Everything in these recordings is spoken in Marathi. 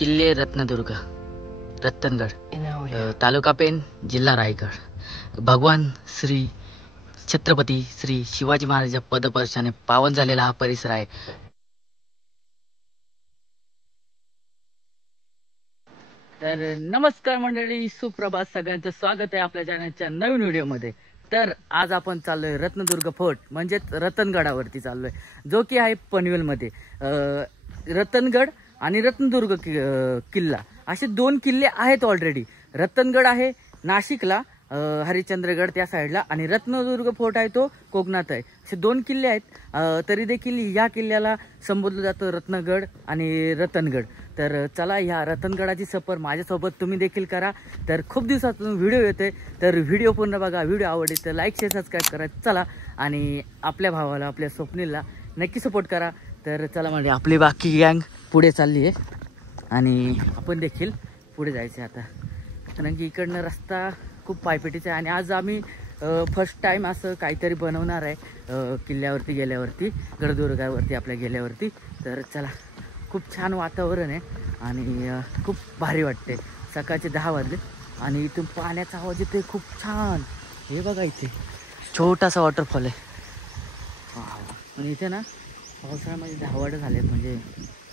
किल्ले रत्नदुर्ग, रतनगड, तालुका पेन, जिल्हा रायगड. भगवान श्री छत्रपती श्री शिवाजी महाराजांच्या पदस्पर्शाने पावन झालेला हा परिसर आहे. तर नमस्कार मंडळी, सुप्रभात, सगळ्यांचं स्वागत आहे आपल्या चॅनलच्या नवीन व्हिडिओमध्ये. तर आज आपण चाललोय रत्नदुर्ग फोर्ट म्हणजेच रतनगडावरती चाललोय, जो की आहे पनवेलमध्ये. रतनगड आणि रत्नदुर्ग किल्ला असे दोन किल्ले आहेत ऑलरेडी. रतनगड आहे नाशिकला, हरिश्चंद्रगड त्या साईडला, आणि रत्नदुर्ग फोर्ट आहे तो कोकणात आहे. असे दोन किल्ले आहेत. तरी देखील या किल्ल्याला संबोधलं जातं रत्नगड आणि रतनगड. तर चला, ह्या रतनगडाची सफर माझ्यासोबत तुम्ही देखील करा. तर खूप दिवसातून व्हिडिओ येते, तर व्हिडिओ पूर्ण बघा. व्हिडिओ आवडली तर लाईक शेअर सबस्क्राईब करा. चला, आणि आपल्या भावाला, आपल्या स्वप्नीलला नक्की सपोर्ट करा. तर चला, म्हणजे आपली बाकी गँग पुढे चालली आहे आणि आपण देखील पुढे जायचं आता, कारण की इकडनं रस्ता खूप पायपीटीचा आहे. आणि आज आम्ही फर्स्ट टाईम असं काहीतरी बनवणार आहे किल्ल्यावरती गेल्यावरती, गडदुर्गावरती आपल्या गेल्यावरती. तर चला, खूप छान वातावरण आहे आणि खूप भारी वाटते. सकाळचे 10 वाजले आणि इथून पाण्याचा आवाज येतोय खूप छान. हे बघा, इथे छोटासा वॉटरफॉल आहे. आणि इथे ना पावसाळ्यामध्ये धावाडं झालेत, म्हणजे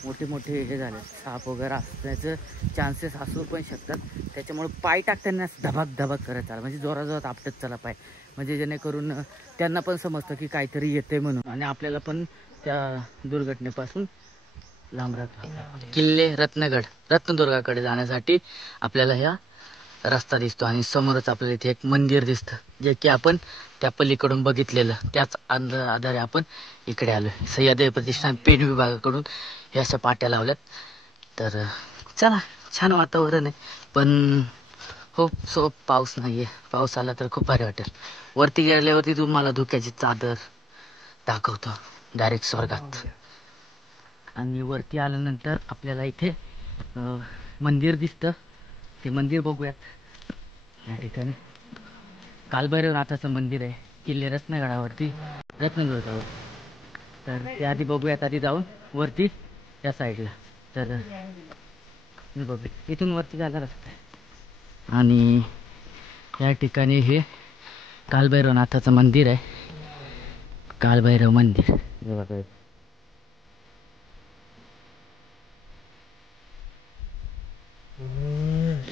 मोठे मोठे हे झाले, साप वगैरे असण्याचं चान्सेस असू पण शकतात. त्याच्यामुळे पाय टाकताना धबाक धबाक करत चाला, म्हणजे जोरात आपटत चला पाय, म्हणजे जेणेकरून त्यांना पण समजतं की काहीतरी येते म्हणून, आणि आपल्याला पण त्या दुर्घटनेपासून लांब राहतो. किल्ले रत्नदुर्गाकडे जाण्यासाठी आपल्याला ह्या रस्ता दिसतो आणि समोरच आपल्याला इथे एक मंदिर दिसतं, जे की आपण त्या पलीकडून बघितलेलं. त्याच आधारे आपण इकडे आलोय. सह्याद्री प्रतिष्ठान पेन विभागाकडून ह्या अशा पाट्या लावल्यात. तर चला, छान वातावरण आहे, पण खूप पाऊस नाहीये. पाऊस आला तर खूप भारी वाटेल. वरती गेल्यावरती तुम्हाला धुक्याची चादर दाखवतो डायरेक्ट स्वर्गात. आणि वरती आल्यानंतर आपल्याला इथे मंदिर दिसतं, ते मंदिर बघूयात. या ठिकाणी कालभैरवनाथाचं मंदिर आहे किल्ले रत्नगडावरती, रत्नदुर्गावर. तर ते आधी बघूयात, आधी जाऊन वरती त्या साईडला. तर मी बघू, इथून वरती जायला रस्ता आहे. आणि या ठिकाणी हे कालभैरवनाथाचं मंदिर आहे, कालभैरव मंदिर. बघा,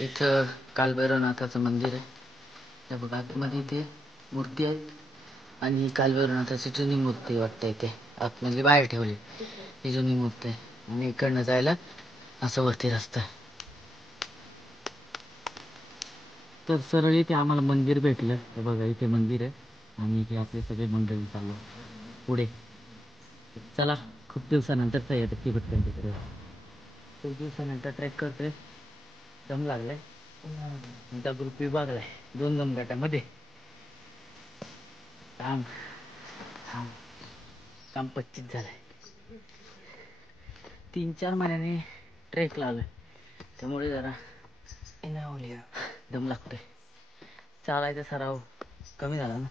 इथं कालभैरवनाथाचं मंदिर आहे. त्या बघा, आतमध्ये इथे मूर्ती आहेत आणि कालभैरवनाथाची जुनी मूर्ती वाटते इथे आतमध्ये बाहेर ठेवली. ही जुनी मूर्ती आहे आणि इकडनं जायला असं वरती रस्ता आहे. तर सरळ इथे आम्हाला मंदिर भेटलं. तर बघा, इथे मंदिर आहे आणि इथे आपले सगळे मंडळी चाललो पुढे. चला, खूप दिवसानंतर येतं की भेटतं तिकडे, खूप दिवसानंतर ट्रेक करतोय. दम लागलाय, त्या ग्रुप विभागलाय 2 गटामध्ये. काम 25 झालंय. 3-4 महिन्यांनी ट्रेक लावलोय, त्यामुळे जरा दम लागतोय. चालायचा सराव कमी झाला ना,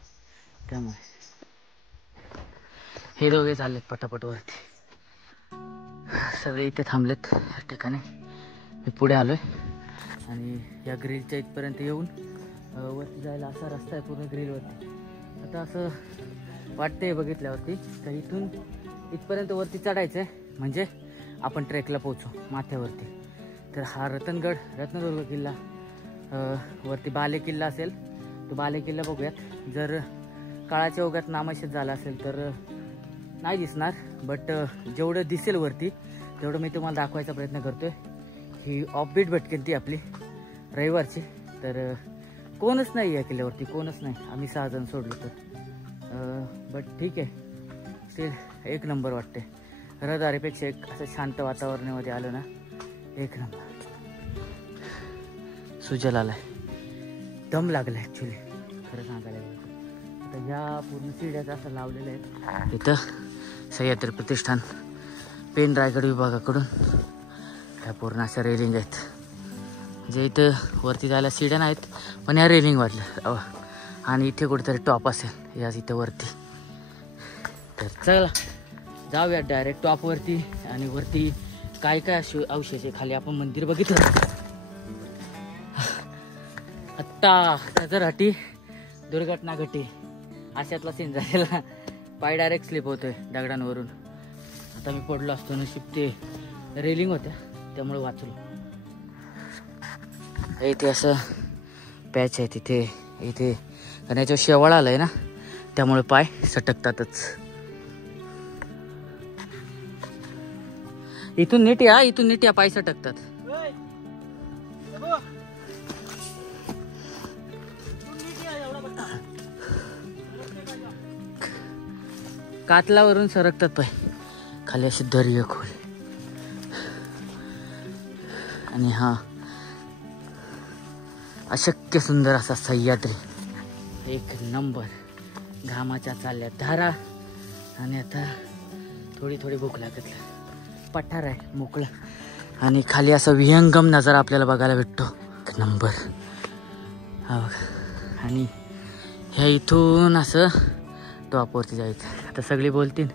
त्यामुळे. हे दोघे चाललेत पटापट वरती, सगळे इथे थांबलेत या ठिकाणी. मी पुढे आलोय आणि या ग्रिलच्या इथपर्यंत येऊन वरती जायला असा रस्ता आहे पूर्ण ग्रिलवरती. आता असं वाटतंय बघितल्यावरती, तर इथून इथपर्यंत वरती चढायचं आहे, म्हणजे आपण ट्रेकला पोहोचू माथ्यावरती. तर हा रत्नदुर्ग किल्ला, वरती बाले किल्ला असेल, तो बाले किल्ला बघूयात. जर काळाच्या ओघात नामशेष झाला असेल तर नाही दिसणार, बट जेवढं दिसेल वरती तेवढं मी तुम्हाला दाखवायचा प्रयत्न करतोय. ही ऑफबीट भटकेल ती आपली रविवारची. तर कोणच नाही या किल्ल्यावरती, कोणच नाही. आम्ही 6 जण सोडलो तर, बट ठीक आहे, स्टील एक नंबर वाटते. रहदारीपेक्षा एक असं शांत वातावरणामध्ये आलं ना, एक नंबर. सुजल आलाय, दम लागला ॲक्च्युली, खरं सांगायला गेलं. आता ह्या पूर्ण सिड्याचं असं लावलेलं आहे इथं सह्याद्री प्रतिष्ठान पेन रायगड विभागाकडून. ह्या पूर्ण अशा रेलिंग आहेत, जे इथं वरती जायला सिड्या नाहीत, पण ह्या रेलिंग वाटलं. आणि इथे कुठेतरी टॉप असेल या इथं वरती. तर चला जाऊया डायरेक्ट टॉपवरती, आणि वरती काय काय अवशेष आहे खाली. आपण मंदिर बघितलं आत्ता, नजर हटी दुर्घटना घटी अशातला सीन झालेला. पाय डायरेक्ट स्लिप होतोय दगडांवरून. आता मी पडलो असतो, नशीब ते रेलिंग होत्या त्यामुळे वाचलो. इथे असं पॅच आहे तिथे, इथे कारण याच्यावर शेवाळ आलाय ना त्यामुळे पाय सटकतातच. इथून नीट या, इथून नीट या, पाय सटकतात. कातलावरून सरकतात पाय खाली अशी दरी खोल. आणि हा अशक्य सुंदर असा सह्याद्री, एक नंबर. घामाच्या चालल्या धारा. आणि आता थोडी थोडी भूक लागत. पठार आहे मोकळा आणि खाली असा विहंगम नजारा आपल्याला बघायला भेटतो. एक नंबर. हा बघा. आणि ह्या इथून असं टॉपवरती जायचं. आता सगळी बोलतील,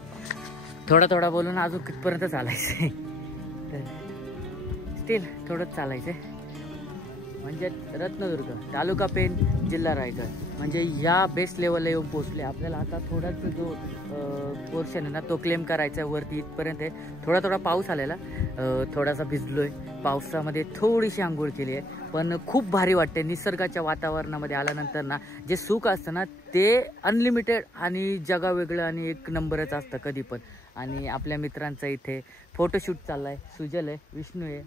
थोडा थोडा बोलून अजून कितपर्यंत चालायचंय. तर स्टील थोडंच चालायचंय. म्हणजे रत्नदुर्ग, तालुका पेन, जिल्हा रायगड, म्हणजे या बेस्ट लेवलला येऊन पोहोचले. आपल्याला आता थोडाच जो पोर्शन आहे ना तो क्लेम करायचा आहे. वरती इथपर्यंत आहे. थोडा थोडा पाऊस आलेला, थोडासा भिजलोय. पावसामध्ये थोडीशी आंघोळ केली आहे, पण खूप भारी वाटते. निसर्गाच्या वातावरणामध्ये आल्यानंतर ना जे सुख असतं ना ते अनलिमिटेड आणि जगा वेगळं आणि एक नंबरच असतं कधी पण. आणि आपल्या मित्रांचा इथे फोटोशूट चाललाय. सुजल आहे, विष्णू आहे,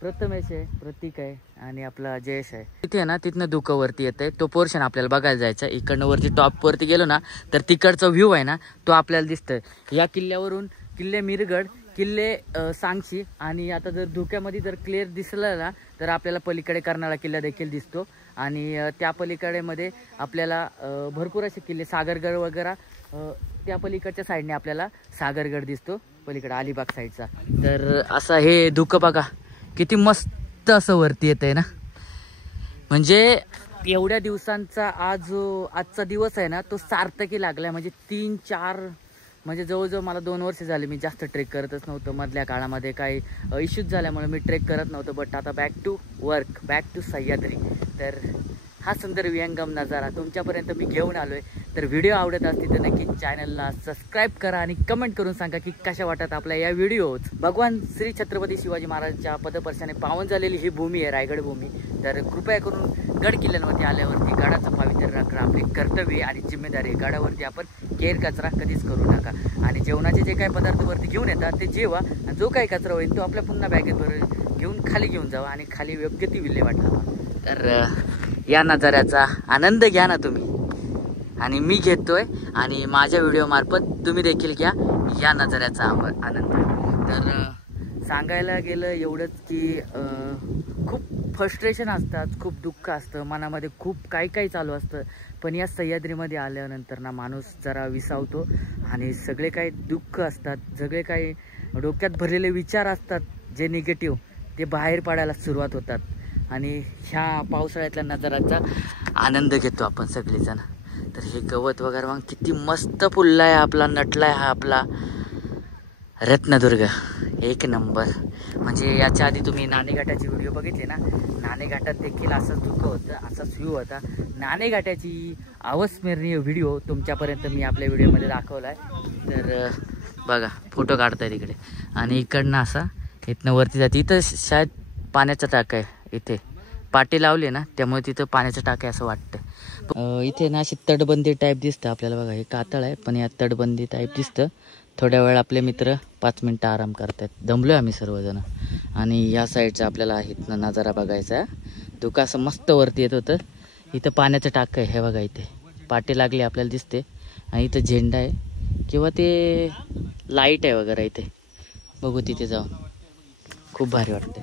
प्रथमेश आहे, प्रतीक आहे आणि आपला जयेश आहे. तिथे ना तिथनं धुकं वरती येतंय. तो पोर्शन आपल्याला बघायला जायचा. इकडनं वरती टॉप वरती गेलो ना तर तिकडचा व्ह्यू आहे ना तो आपल्याला दिसतोय. या किल्ल्यावरून किल्ले मिरगड, किल्ले सांगशी आणि आता जर धुक्यामध्ये जर क्लिअर दिसलं ना तर आपल्याला पलीकडे कर्नाळा किल्ला देखील दिसतो. आणि त्या पलीकडे मध्ये आपल्याला भरपूर असे किल्ले, सागरगड वगैरे त्या पलीकडच्या साईडने आपल्याला सागरगड दिसतो, पलीकडे अलिबाग साईडचा. तर असं हे धुकं बघा किती मस्त असं वरती येत आहे ना. म्हणजे एवढ्या दिवसांचा आजचा दिवस आहे ना तो सार्थकी लागलाय. म्हणजे 3-4 म्हणजे जवळजवळ मला 2 वर्ष झाले मी जास्त ट्रेक करतच नव्हतं. मधल्या काळामध्ये काही इश्यूज झाल्यामुळे मी ट्रेक करत नव्हतं. बट आता back to work, back to Sahyadri. तर हा सुंदर विहंगम नजारा तुमच्यापर्यंत मी घेऊन आलोय. तर व्हिडिओ आवडत असतील तर नक्की चॅनलला सबस्क्राईब करा आणि कमेंट करून सांगा की कशा वाटत आपल्या या व्हिडिओज. भगवान श्री छत्रपती शिवाजी महाराजांच्या पदस्पर्शाने पावन झालेली ही भूमी आहे, रायगड भूमी. तर कृपया करून गड किल्ल्यांवरती आल्यावरती गडाचं पावित्र्य राखणं आपले कर्तव्य आणि जिम्मेदारी. गडावरती आपण केर कचरा कधीच करू नका. आणि जेवणाचे जे काही पदार्थ वरती घेऊन येतात ते जेवा. जो काही कचरा होईल तो आपल्या पुन्हा बॅगेत घेऊन खाली घेऊन जावा आणि खाली योग्य ती विल्हेवाट लावा. तर या नजाऱ्याचा आनंद घ्या ना तुम्ही, आणि मी घेतोय. आणि माझ्या व्हिडिओ मार्फत तुम्ही देखील घ्या या नजाऱ्याचा आनंद. तर सांगायला गेलं एवढंच की खूप फ्रस्ट्रेशन असतात, खूप दुःख असतं मनामध्ये, खूप काही काही चालू असतं. पण या सह्याद्रीमध्ये आल्यानंतर ना माणूस जरा विसावतो आणि सगळे काही दुःख असतात, सगळे काही डोक्यात भरलेले विचार असतात जे निगेटिव्ह ते बाहेर पडायला सुरुवात होतात. आणि ह्या पावसाळ्यातल्या नजाराचा आनंद घेतो आपण सगळेजण. तर हे गवत वगैरे मग किती मस्त फुललाय आपला, नटलाय हा आपला रत्नदुर्ग. एक नंबर. म्हणजे याच्या आधी तुम्ही नाणेघाटाची व्हिडिओ बघितली ना, नाणेघाटात देखील असंच धुकं होतं, असाच व्ह्यू होता. नाणेघाटाची अविस्मरणीय व्हिडिओ तुमच्यापर्यंत मी आपल्या व्हिडिओमध्ये दाखवला आहे. तर बघा फोटो काढताय तिकडे. आणि इकडनं असा इथनं वरती जाते. इथं शायद पाण्याचा टाका आहे. इथे पाटी लावली ना त्यामुळे तिथं पाण्याचं टाक आहे असं वाटतं. इथे ना अशी तटबंदी टाईप दिसतं आपल्याला. बघा हे कातळ आहे पण या तटबंदी टाईप दिसतं. थोड्या वेळ आपले मित्र 5 मिनटं आराम करतात. दमलोय आम्ही सर्वजण. आणि या साईडचा आपल्याला इथनं नजारा बघायचा. धुकं असं मस्त वरती येत होतं. इथं पाण्याचं टाक आहे हे बघा. इथे पाटी लागली आपल्याला दिसते. आणि इथं झेंडा आहे किंवा ते लाईट आहे वगैरे इथे. बघू तिथे जाऊन खूप भारी वाटते.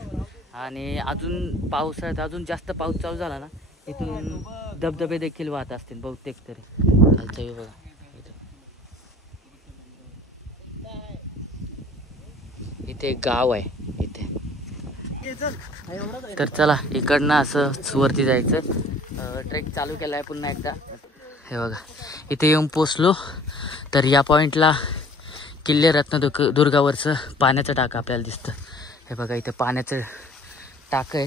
आणि अजून पावसाळ्यात अजून जास्त पाऊस चालू झाला ना इथून धबधबे देखील वाहत असतील बहुतेक तरी. खालचं बघा इथे एक गाव आहे इथे. तर चला इकडनं असं वरती जायचं. ट्रेक चालू केला आहे पुन्हा एकदा. हे बघा इथे येऊन पोचलो. तर या पॉईंटला किल्ले रत्नदुर्गावरचं पाण्याचं टाकं आपल्याला दिसतं. हे बघा इथे पाण्याचं टाक आहे,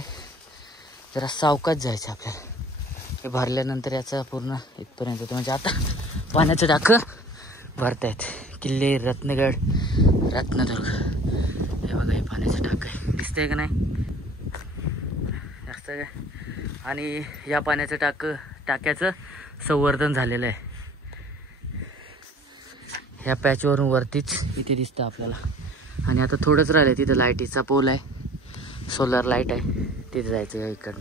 जरा सावकाश जायचं आपल्याला. हे भरल्यानंतर याचा पूर्ण इथपर्यंत होतं. म्हणजे आता पाण्याचं टाकं भरतायत. किल्ले रत्नगड रत्नदुर्ग. हे बघा हे पाण्याचं टाकं आहे, दिसतंय का नाही जास्त काय. आणि या पाण्याचं टाक्याचं संवर्धन झालेलं आहे. ह्या पॅचवरून वरतीच इथे दिसतं आपल्याला. आणि आता थोडंच राहिलं, तिथं लाईटीचा पोल आहे, सोलर लाईट आहे, तिथे जायचं आहे इकडनं.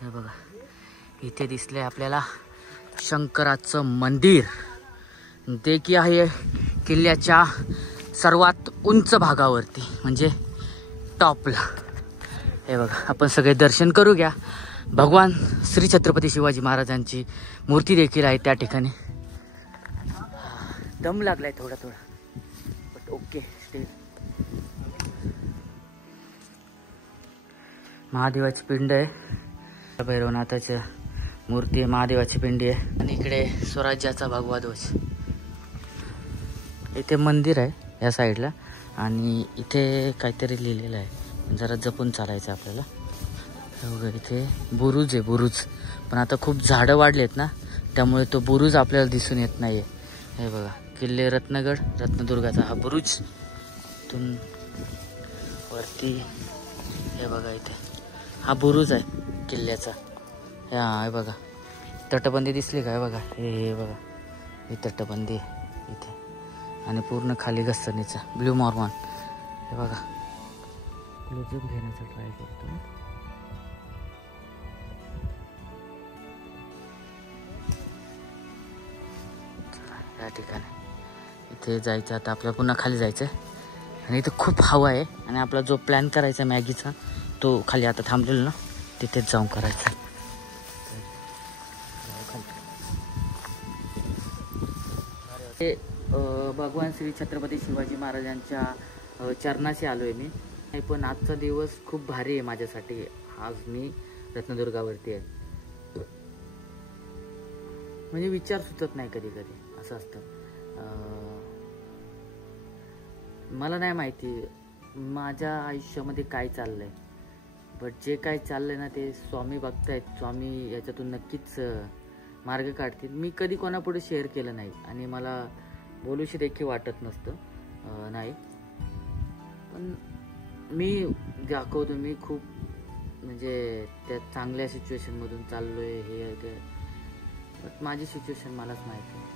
हे बघा इथे दिसले आपल्याला शंकराचं मंदिर. ते की आहे किल्ल्याच्या सर्वात उंच भागावरती, म्हणजे टॉपला. हे बघा आपण सगळे दर्शन करू घ्या. भगवान श्री छत्रपती शिवाजी महाराजांची मूर्ती देखील आहे त्या ठिकाणी. दम लागलाय थोडा बट ओके स्टील. महादेवाची पिंड आहे, भैरवनाथाची मूर्ती आहे, महादेवाची पिंडी आहे. आणि इकडे स्वराज्याचा भगवा ध्वज. इथे मंदिर आहे या साईडला आणि इथे काहीतरी लिहिलेलं आहे, जरा जपून चालायचं आपल्याला. बघा इथे बुरुज आहे, बुरुज. पण आता खूप झाडं वाढलेत ना, त्यामुळे तो बुरुज आपल्याला दिसून येत नाही आहे. हे बघा किल्ले रत्नगड रत्नदुर्गाचा हा बुरुज. इथून वरती हे बघा इथे हा बुरुज आहे किल्ल्याचा. हे बघा तटबंदी दिसली का? हे बघा हे बघा ही तटबंदी आहे इथे. आणि पूर्ण खाली घसरणीचा ब्ल्यू मॉर्मॉन. हे बघा क्लोजअप घेण्याचा ट्राय करतो. या ठिकाणी इथे जायचं आता आपल्याला, पुन्हा खाली जायचं. आणि इथे खूप हवा आहे. आणि आपला जो प्लॅन करायचा मॅगीचा तो खाली आता थांबलेला ना, तिथेच जाऊन करायचा. हे भगवान श्री छत्रपती शिवाजी महाराजांच्या चरणाशी आलोय मी. पण आजचा दिवस खूप भारी आहे माझ्यासाठी. आज मी रत्नदुर्गावरती आहे. म्हणजे विचार सुचत नाही कधी कधी, असं असतं. मला नाही माहिती माझ्या आयुष्यामध्ये काय चाललंय, बट जे काय चाललंय ना ते स्वामी बघतायत. स्वामी याच्यातून नक्कीच मार्ग काढतील. मी कधी कोणापुढे शेअर केलं नाही आणि मला बोलूशी देखील वाटत नसतं नाही. पण मी दाखवतो, मी खूप म्हणजे त्या चांगल्या सिच्युएशनमधून चाललोय. हे ते बट माझी सिच्युएशन मलाच माहिती आहे.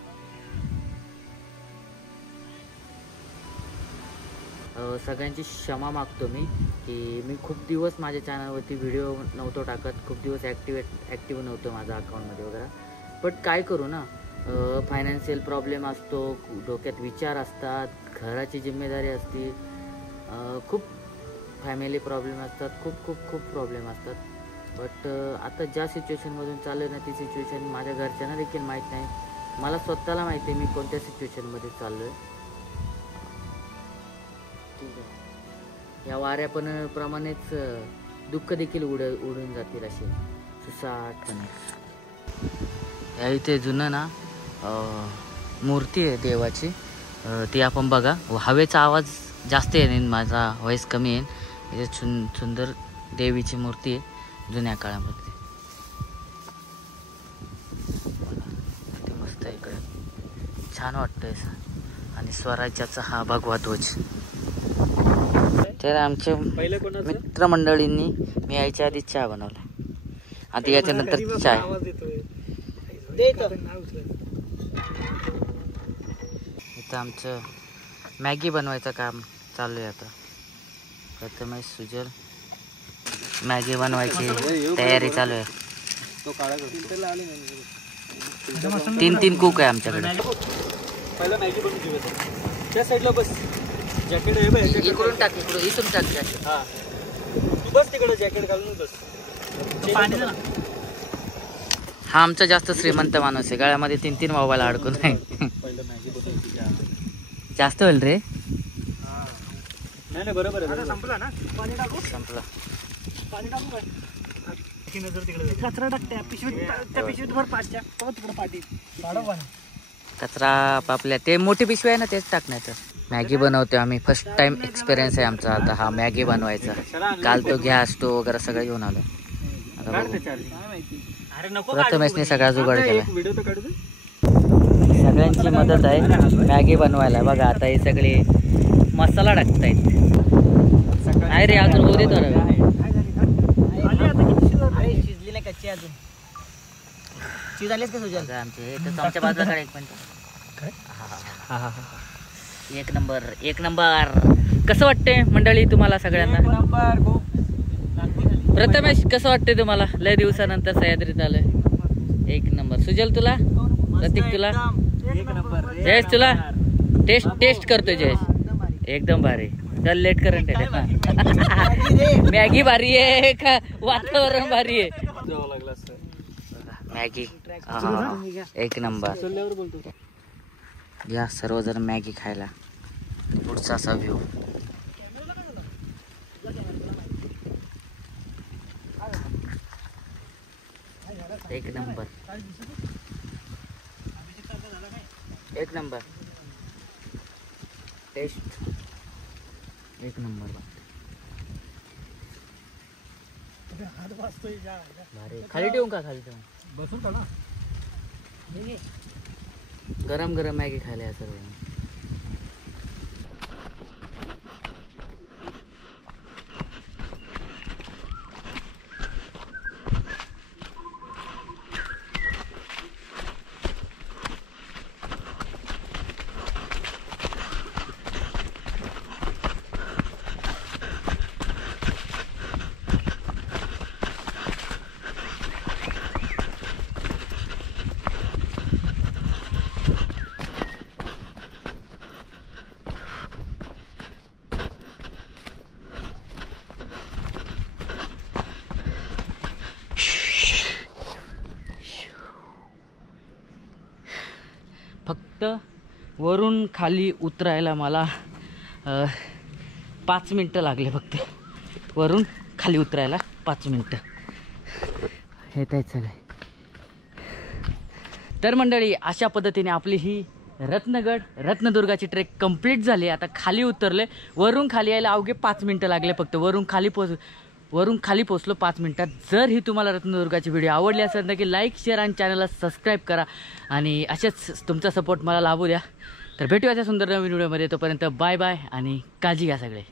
सगळ्यांची क्षमा मागतो मी की मी खूप दिवस माझ्या चॅनलवरती व्हिडिओ नव्हतो टाकत. खूप दिवस ॲक्टिव्ह नव्हतं माझं अकाउंटमध्ये वगैरे. बट काय करू ना, फायनान्शियल प्रॉब्लेम असतो, डोक्यात विचार असतात, घराची जिम्मेदारी असते, खूप फॅमिली प्रॉब्लेम असतात, खूप खूप खूप प्रॉब्लेम असतात. बट आता ज्या सिच्युएशनमधून चाललं ना ती सिच्युएशन माझ्या घरच्यांना देखील माहीत नाही. मला स्वतःला माहिती आहे मी कोणत्या सिच्युएशनमध्ये चाललो आहे. ठीक आहे, या वाऱ्याप्रमाणेच दुःख देखील उडून जातील असे सुसाटपणे. या इथे जुनं ना मूर्ती आहे देवाची, ती आपण बघा. हवेचा आवाज जास्त येईल, माझा व्हॉइस कमी येईल. इथे सुंदर देवीची मूर्ती आहे जुन्या काळामध्ये. ते मस्त आहे, इकडे छान वाटतंय. आणि स्वराज्याचा हा भगवा ध्वज. तर आमच्या मित्रमंडळींनी मी यायच्या आधी चहा बनवला, आता याच्यानंतर चाय. इथं आमचं मॅगी बनवायचं काम चालू आहे. आता प्रथमेश सुजल मॅगी बनवायची तयारी चालू आहे. 3 कुक आहे आमच्याकडे. इकडून टाक, इथून टाक. बस तिकडे जॅकेट घालून बस. हा आमचा जास्त श्रीमंत माणूस आहे, गळ्यामध्ये 3 मोबाईल अडकून आहे. जास्त होईल रे. नाही बरोबर आहे. संपला ना, पाणी टाकू. संपला. पाणी टाकू काय? नजर तिकडे कचरा टाक त्या पिशवीत भर पाचच्या. तिकडे पाठी कचरा आपल्या ते मोठी पिशवी आहे ना, तेच टाकण्याचं. मॅगी बनवतो आम्ही. फर्स्ट टाइम एक्सपिरियन्स आहे आमचा आता हा मॅगी बनवायचा. काल तो गॅस स्टोव वगैरे सगळं घेऊन आलो. आता प्रथमेशने सगळा जुगाड केला. सगळ्यांची मदत आहे मॅगी बनवायला. बघा आता हे सगळे मसाला टाकतायत. नाही रे अजून होऊ देतो रे. शिजली नाही कच्ची अजून. चीज आलीच का सुजल? आमचे आमच्या बाजूला एक मिनिट. एक नंबर एक नंबर. कसं वाटतंय मंडळी तुम्हाला सगळ्यांना? प्रथमेश कसं वाटतंय तुम्हाला? लय दिवसानंतर सह्याद्रीत आलोय. एक नंबर. सुजल तुला? प्रतीक तुला? जयेश तुला? टेस्ट करतोय जयेश. एकदम भारी. चल लेट करंट आहे. मॅगी भारी आहे का वातावरण भारी आहे? मॅगी एक नंबर. या सर्वजण मॅगी खायला. पुढचा असा व्ह्यू. एक नंबर एक नंबर. टेस्ट एक नंबर. खाली ठेवून का? खाली ठेवून बसून का ना. गरम गरम मॅगी खायला या सर्व. फक्त वरून खाली उतरायला मला 5 मिनटं लागले. फक्त वरून खाली उतरायला 5 मिनटं. हे तेच सगळे. तर मंडळी अशा पद्धतीने आपली ही रत्नदुर्गाची ट्रेक कंप्लीट झाली. आता खाली उतरले. वरून खाली यायला अवघे 5 मिनटं लागले फक्त. वरून खाली पोचलो 5 मिनटात. जर ही तुम्हाला रत्नदुर्गाची व्हिडिओ आवडली असेल तर की लाईक शेअर आणि चॅनलला सबस्क्राईब करा. आणि असेच तुमचा सपोर्ट मला लाभू द्या. तर भेटूया सुंदर नवीन व्हिडिओमध्ये. तोपर्यंत बाय बाय आणि काळजी घ्या सगळे.